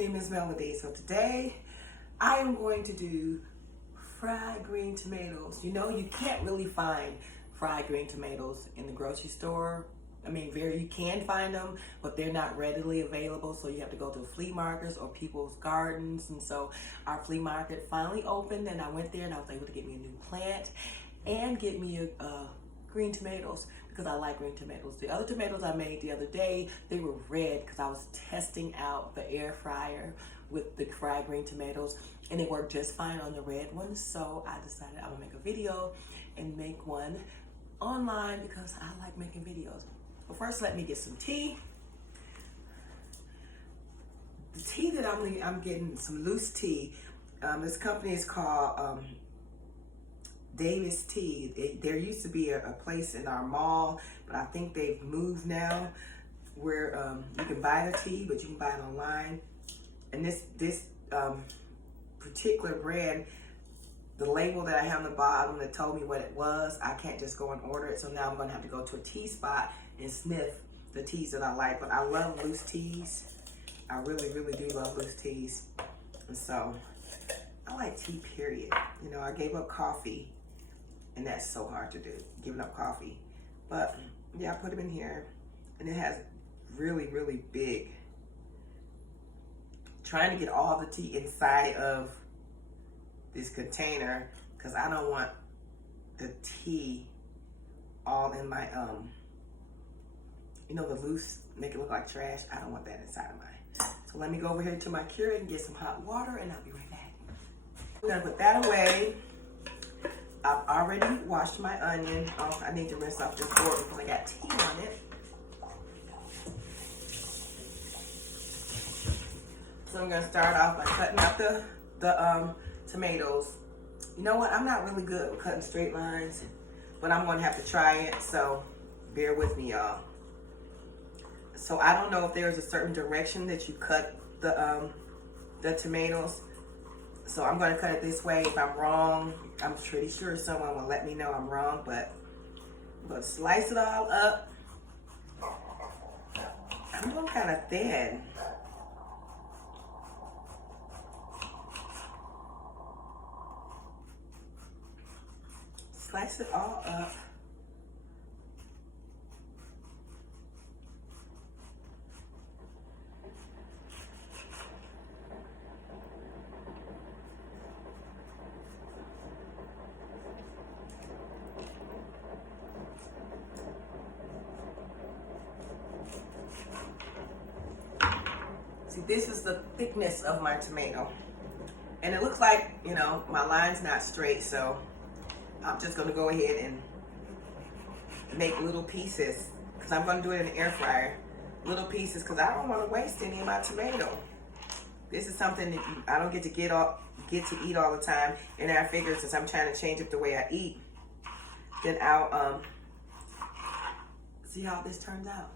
me, Miss Melody. So today I am going to do fried green tomatoes. You know, you can't really find fried green tomatoes in the grocery store. I mean, you can find them, but they're not readily available. So you have to go to flea markets or people's gardens. And so our flea market finally opened, and I went there and I was able to get me a new plant and get me a green tomatoes because I like green tomatoes. The other tomatoes I made the other day, they were red because I was testing out the air fryer with the fried green tomatoes, and it worked just fine on the red ones. So I decided I would make a video and make one online because I like making videos. But first, let me get some tea. The tea that I'm getting, some loose tea. This company is called Davis Tea. There used to be a place in our mall, but I think they've moved now where you can buy the tea, but you can buy it online. And this particular brand, the label that I have on the bottom that told me what it was, I can't just go and order it. So now I'm gonna have to go to a tea spot and sniff the teas that I like. But I love loose teas. I really, really do love loose teas. And so I like tea, period. You know, I gave up coffee, and that's so hard to do, giving up coffee. But yeah, I put them in here, and it has really, really big. Trying to get all the tea inside of this container because I don't want the tea all in my, you know, the loose, make it look like trash. I don't want that inside of mine. So let me go over here to my Keurig and get some hot water, and I'll be right back. I'm gonna put that away. I've already washed my onion. Oh, I need to rinse off this board because I got tea on it. So I'm gonna start off by cutting out the tomatoes. You know what? I'm not really good with cutting straight lines, but I'm gonna have to try it. So bear with me, y'all. So I don't know if there's a certain direction that you cut the tomatoes. So I'm gonna cut it this way. If I'm wrong, I'm pretty sure someone will let me know I'm wrong, but I'm gonna slice it all up. I'm going kind of thin. Slice it all up. See, this is the thickness of my tomato. And it looks like, you know, my line's not straight, so I'm just gonna go ahead and make little pieces because I'm gonna do it in the air fryer. Little pieces because I don't want to waste any of my tomato. This is something that I don't get to eat all the time, and I figure since I'm trying to change up the way I eat, then I'll see how this turns out.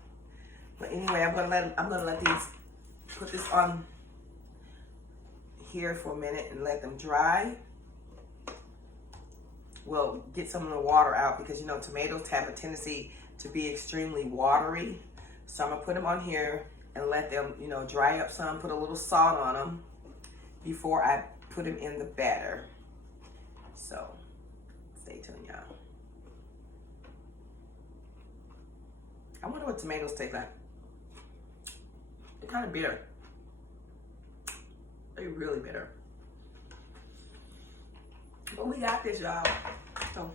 But anyway, I'm gonna let these, put this on here for a minute and let them dry. Well, get some of the water out because, you know, tomatoes have a tendency to be extremely watery. So I'm gonna put them on here and let them, you know, dry up some, put a little salt on them before I put them in the batter. So stay tuned, y'all. I wonder what tomatoes taste like. They're kind of bitter. They're really bitter. But we got this, y'all. So,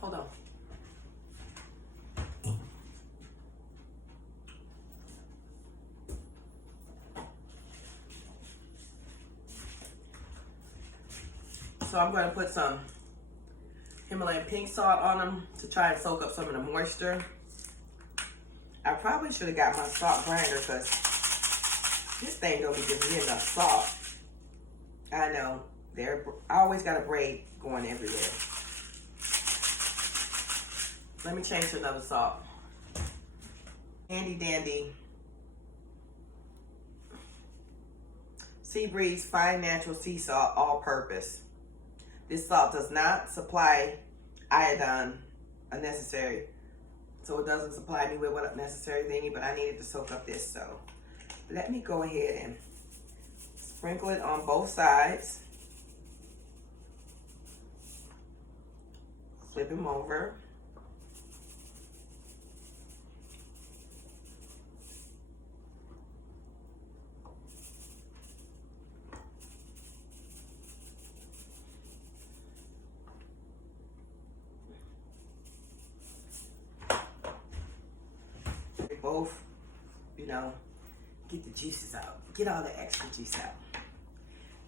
hold on. So I'm going to put some Himalayan pink salt on them to try and soak up some of the moisture. I probably should have got my salt grinder because this thing don't be giving me enough salt. I know. I always got a braid going everywhere. Let me change to another salt. Handy dandy Seabreeze Fine Natural Sea Salt All Purpose. This salt does not supply iodine unnecessary. So it doesn't supply me with what necessary thingy, but I needed to soak up this. So let me go ahead and Sprinkle it on both sides. Flip them over. They both, you know, get the juices out. Get all the extra juice out.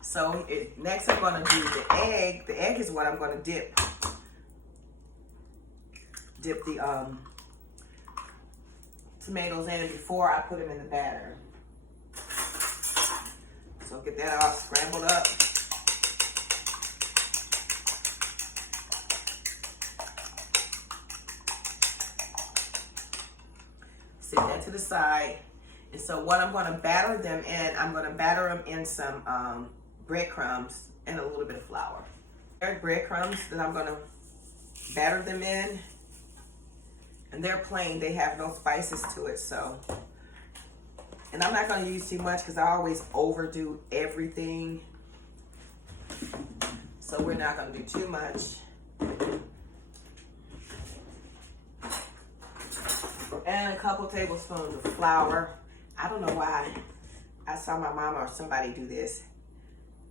So next I'm going to do the egg. The egg is what I'm going to dip the tomatoes in before I put them in the batter. So get that all scrambled up. Set that to the side. And so what I'm going to batter them in, I'm going to batter them in some breadcrumbs and a little bit of flour. They're breadcrumbs that I'm going to batter them in. And they're plain, they have no spices to it, so. And I'm not gonna use too much because I always overdo everything. So we're not gonna do too much. And a couple tablespoons of flour. I don't know why I saw my mama or somebody do this,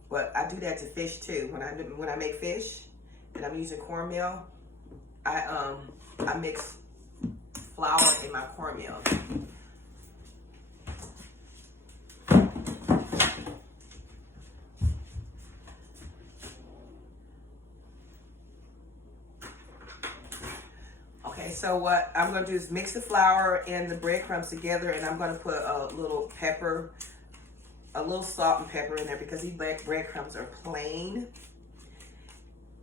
but I do that to fish too. When I make fish and I'm using cornmeal, I mix flour in my cornmeal. Okay, so what I'm going to do is mix the flour and the breadcrumbs together, and I'm going to put a little pepper, a little salt and pepper in there because these breadcrumbs are plain.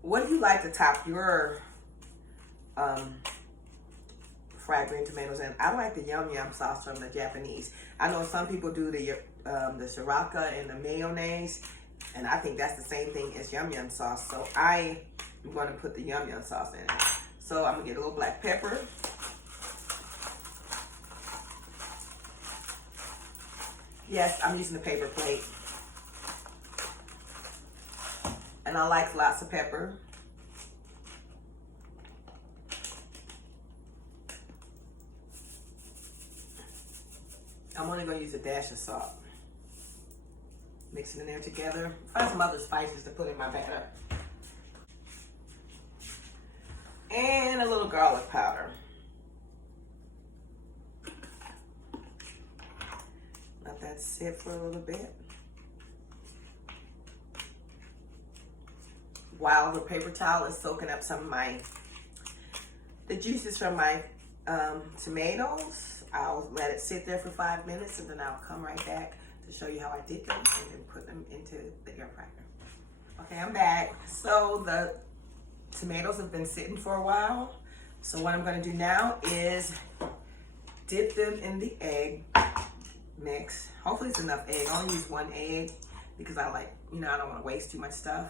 What do you like to top your fried green tomatoes? And I like the yum yum sauce from the Japanese. I know some people do the sriracha and the mayonnaise, and I think that's the same thing as yum yum sauce. So I am going to put the yum yum sauce in it. So I'm gonna get a little black pepper. Yes, I'm using a paper plate, and I like lots of pepper. I'm only gonna use a dash of salt. Mix it in there together. Find some other spices to put in my batter. And a little garlic powder. Let that sit for a little bit. While the paper towel is soaking up some of the juices from my tomatoes, I'll let it sit there for 5 minutes, and then I'll come right back to show you how I did them and then put them into the air fryer. Okay, I'm back. So the tomatoes have been sitting for a while. So what I'm going to do now is dip them in the egg mix. Hopefully it's enough egg. I only use 1 egg because I like, I don't want to waste too much stuff.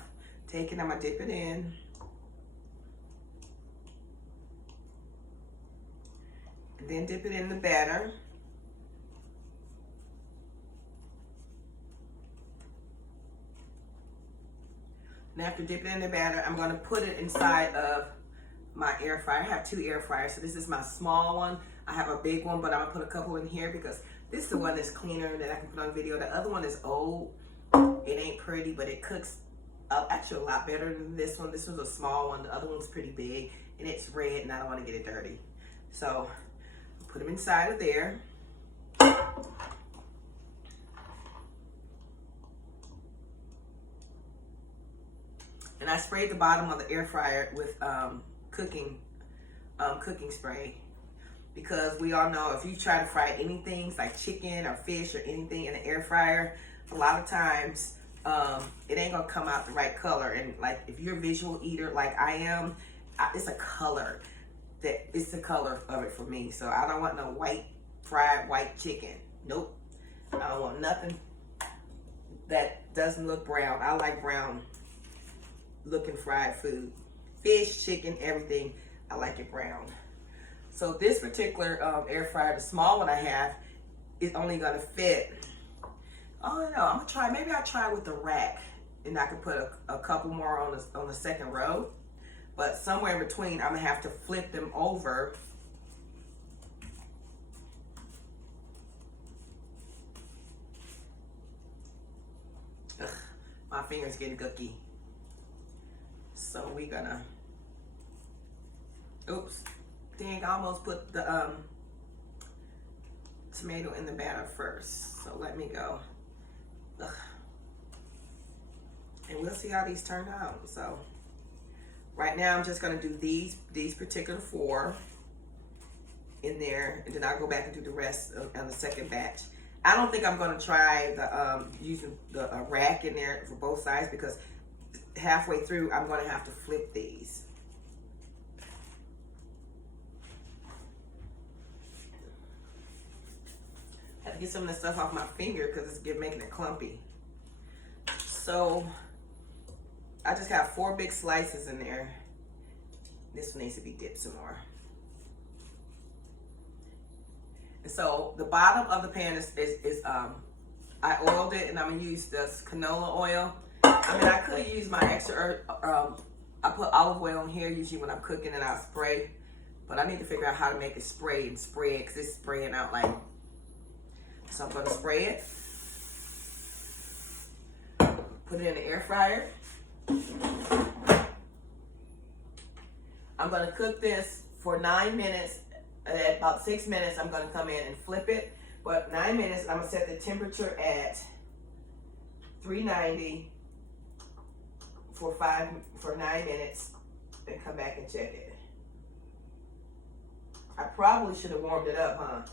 Take it, I'm going to dip it in. And then dip it in the batter. And after dipping it in the batter, I'm going to put it inside of my air fryer. I have 2 air fryers, so this is my small one. I have a big one, but I'm going to put a couple in here because this is the one that's cleaner that I can put on video. The other one is old. It ain't pretty, but it cooks actually a lot better than this one. This one's a small one. The other one's pretty big, and it's red, and I don't want to get it dirty. So put them inside of there. And I sprayed the bottom of the air fryer with cooking spray, because we all know if you try to fry anything like chicken or fish or anything in the air fryer, a lot of times it ain't gonna come out the right color. And like if you're a visual eater like I am, it's a color it's the color of it for me. So I don't want no fried white chicken. Nope. I don't want nothing that doesn't look brown. I like brown looking fried food. Fish, chicken, everything, I like it brown. So this particular air fryer, the small one I have, is only gonna fit Oh no, I'm gonna try. Maybe I try with the rack, and I could put a couple more on the second row. But somewhere in between, I'm gonna have to flip them over. Ugh, my fingers getting gooky. So we gonna. Oops, dang! I almost put the tomato in the batter first. So let me go. Ugh. And we'll see how these turn out. So right now I'm just gonna do these particular 4 in there, and then I'll go back and do the rest on the second batch. I don't think I'm gonna try the using the rack in there for both sides, because halfway through I'm gonna have to flip these. I have to get some of this stuff off my finger because it's making it clumpy. So I just got 4 big slices in there. This one needs to be dipped some more. And so the bottom of the pan is I oiled it, and I'm gonna use this canola oil. I mean, I could use my extra I put olive oil in here usually when I'm cooking, and I'll spray. But I need to figure out how to make it spray and spread, because it's spraying out like. So I'm gonna spray it. Put it in the air fryer. I'm gonna cook this for 9 minutes. At about 6 minutes, I'm gonna come in and flip it. But 9 minutes, I'm gonna set the temperature at 390 for 9 minutes, and come back and check it. I probably should have warmed it up, huh?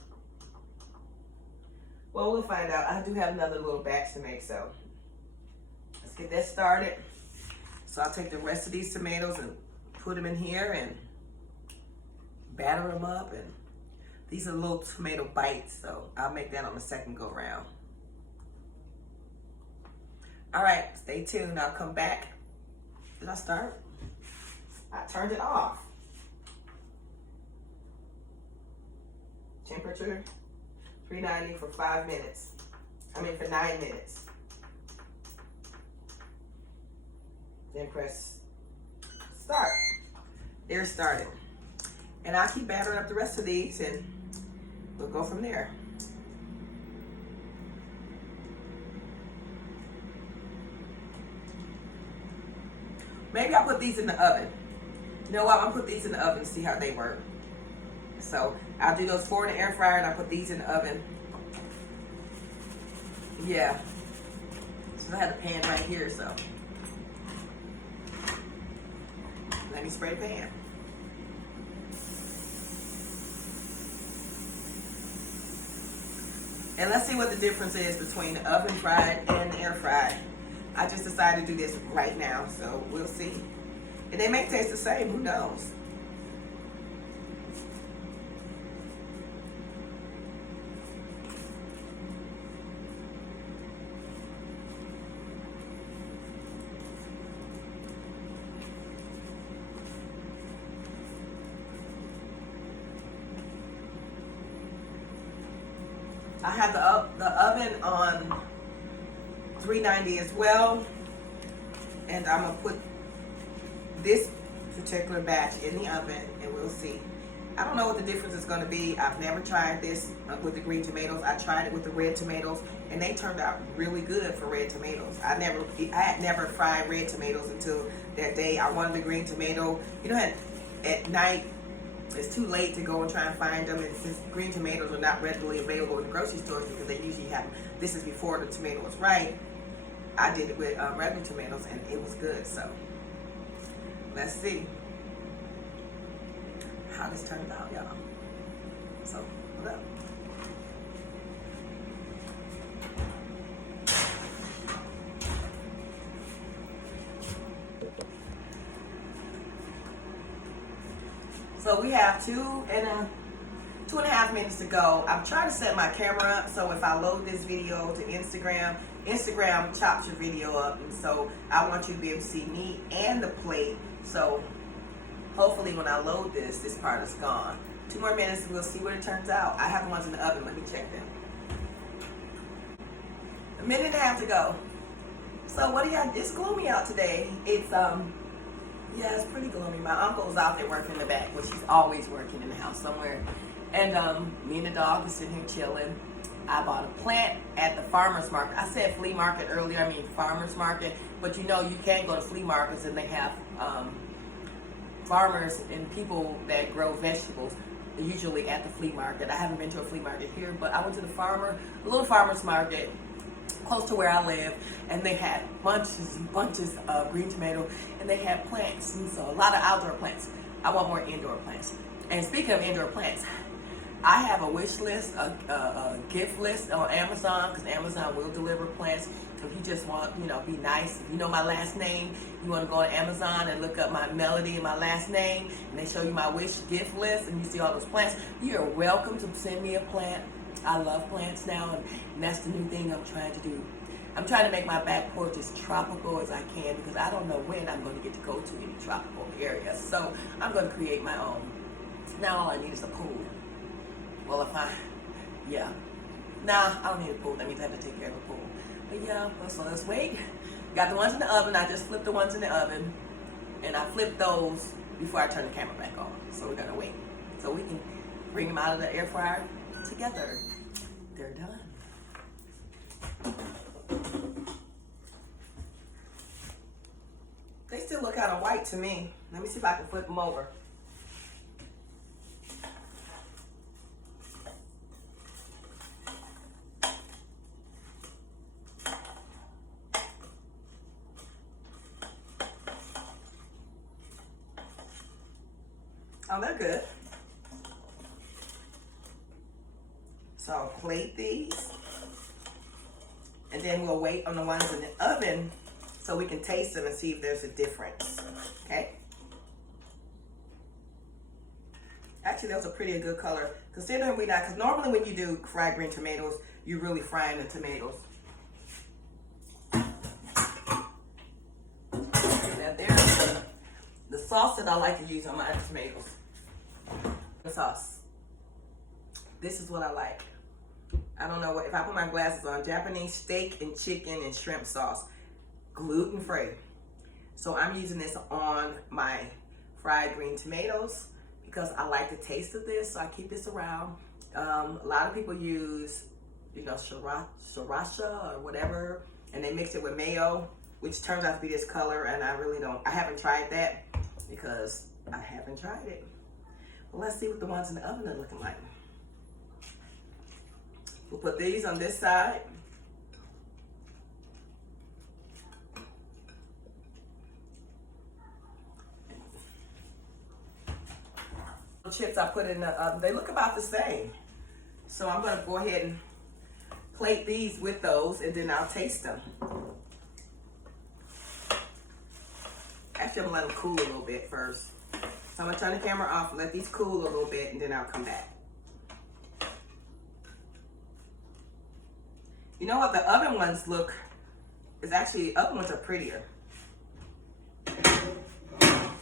Well, we'll find out. I do have another little batch to make, so let's get that started. So I'll take the rest of these tomatoes and put them in here and batter them up. And these are little tomato bites, so I'll make that on the second go round. All right, stay tuned. I'll come back. Did I start? I turned it off. Temperature 390 for 5 minutes. I mean for 9 minutes. Then press start. There it started. And I'll keep battering up the rest of these, and we'll go from there. Maybe I'll put these in the oven. You know what? I'm gonna put these in the oven and see how they work. So I'll do those 4 in the air fryer, and I'll put these in the oven. Yeah. So I have the pan right here, so let me spray the pan. And let's see what the difference is between the oven fried and the air fried. I just decided to do this right now, so we'll see. And they may taste the same, who knows? I have the oven on 390 as well, and I'm gonna put this particular batch in the oven, and we'll see. I don't know what the difference is gonna be. I've never tried this with the green tomatoes. I tried it with the red tomatoes, and they turned out really good for red tomatoes. I had never fried red tomatoes until that day. I wanted the green tomato. You know, at night, it's too late to go and try and find them, and since green tomatoes are not readily available in the grocery stores because they usually have, this is before the tomato was ripe, I did it with regular tomatoes, and it was good. So let's see how this turns out, y'all. So what up? So we have 2.5 minutes to go. I'm trying to set my camera up so if I load this video to Instagram chops your video up, and so I want you to be able to see me and the plate. So hopefully when I load this part is gone. 2 more minutes and we'll see what it turns out. I have the ones in the oven. Let me check them. A minute and a half to go. So what do y'all, it's gloomy out today. It's, yeah, it's pretty gloomy. My uncle's out there working in the back, which he's always working in the house somewhere. And me and the dog is sitting here chilling. I bought a plant at the farmer's market. I said flea market earlier, I mean farmer's market. But you know, you can go to flea markets and they have farmers and people that grow vegetables usually at the flea market. I haven't been to a flea market here, but I went to a little farmer's market close to where I live, and they had bunches and bunches of green tomato, and they had plants, and so a lot of outdoor plants. I want more indoor plants. And speaking of indoor plants, I have a wish list, a gift list on Amazon, because Amazon will deliver plants. If you just want, you know, be nice, if you know my last name, you want to go on Amazon and look up my Melody and my last name, and they show you my wish gift list, and you see all those plants. You are welcome to send me a plant. I love plants now, and that's the new thing I'm trying to do. I'm trying to make my back porch as tropical as I can, because I don't know when I'm going to get to go to any tropical areas. So I'm going to create my own. Now all I need is a pool. Well, yeah. Nah, I don't need a pool. That means I have to take care of a pool. But yeah, so let's wait. Got the ones in the oven. I just flipped the ones in the oven. And I flipped those before I turn the camera back on. So we're going to wait. So we can bring them out of the air fryer together. They're done. They still look kind of white to me. Let me see if I can flip them over. Oh, they're good. So I'll plate these, and then we'll wait on the ones in the oven so we can taste them and see if there's a difference, okay? Actually, that was a pretty good color, considering because normally when you do fried green tomatoes, you're really frying the tomatoes. Now there's the sauce that I like to use on my tomatoes. The sauce. This is what I like. I don't know what, if I put my glasses on, Japanese steak and chicken and shrimp sauce, gluten-free. So I'm using this on my fried green tomatoes because I like the taste of this, so I keep this around. A lot of people use, you know, sriracha or whatever, and they mix it with mayo, which turns out to be this color, and I haven't tried that because I haven't tried it. Well, let's see what the ones in the oven are looking like. We'll put these on this side. The chips I put in the oven, they look about the same. So I'm going to go ahead and plate these with those, and then I'll taste them. Actually, I'm going to let them cool a little bit first. So I'm going to turn the camera off and let these cool a little bit, and then I'll come back. You know what, the oven ones look, the oven ones are prettier.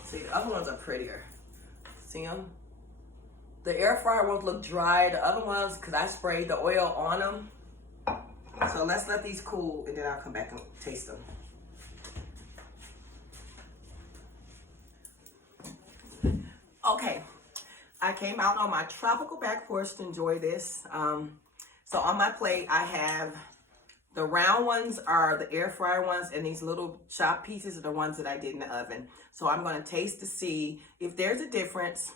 See, the oven ones are prettier. See them? The air fryer ones look dry. The other ones, because I sprayed the oil on them. So let's let these cool, and then I'll come back and taste them. Okay, I came out on my tropical back porch to enjoy this. So on my plate, I have the round ones are the air fryer ones, and these little chopped pieces are the ones that I did in the oven. So I'm going to taste to see if there's a difference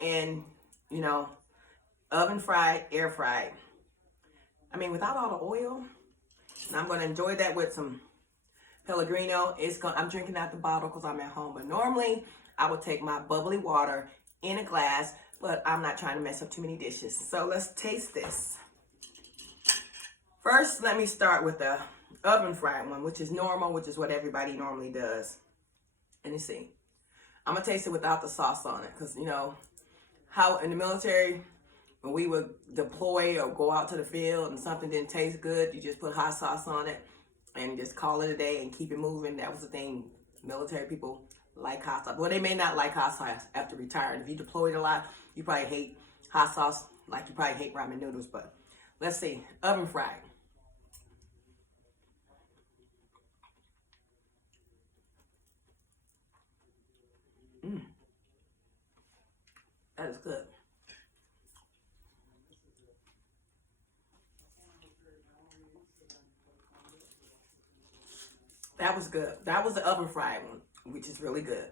in, you know, oven fried, air fried. I mean, without all the oil. And I'm going to enjoy that with some Pellegrino. I'm drinking out the bottle because I'm at home. But normally, I would take my bubbly water in a glass, but I'm not trying to mess up too many dishes. So let's taste this. First, let me start with the oven fried one, which is normal, which is what everybody normally does. And you see, I'm gonna taste it without the sauce on it, because you know how in the military, when we would deploy or go out to the field and something didn't taste good, you just put hot sauce on it and just call it a day and keep it moving. That was the thing. Military people like hot sauce. Well, they may not like hot sauce after retiring. If you deployed a lot, you probably hate hot sauce like you probably hate ramen noodles. But let's see, oven fried. That is good. That was good. That was the oven fried one, which is really good.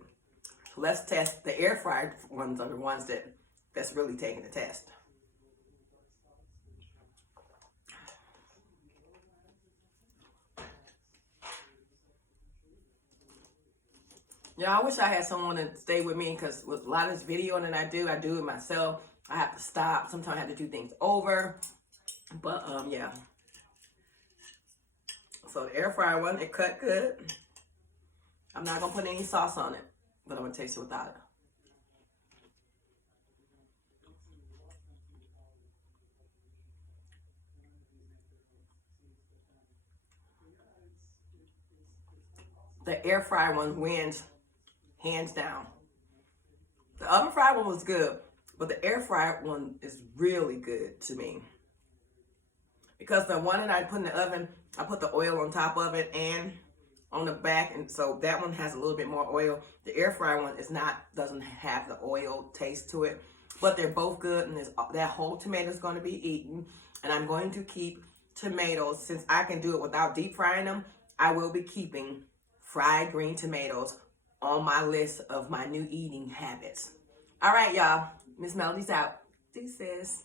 So let's test the air fried ones are the ones that's really taking the test. Yeah, I wish I had someone to stay with me because with a lot of this videoing that I do it myself. I have to stop. Sometimes I have to do things over. But yeah. So the air fryer one, it cut good. I'm not gonna put any sauce on it, but I'm gonna taste it without it. The air fryer one wins hands down. The oven fried one was good, but the air fryer one is really good to me. Because the one that I put in the oven, I put the oil on top of it and on the back, and so that one has a little bit more oil. The air fryer one doesn't have the oil taste to it, but they're both good, and that whole tomato is going to be eaten. And I'm going to keep tomatoes, since I can do it without deep frying them. I will be keeping fried green tomatoes on my list of my new eating habits. All right, y'all. Miss Melody's out. Deuces.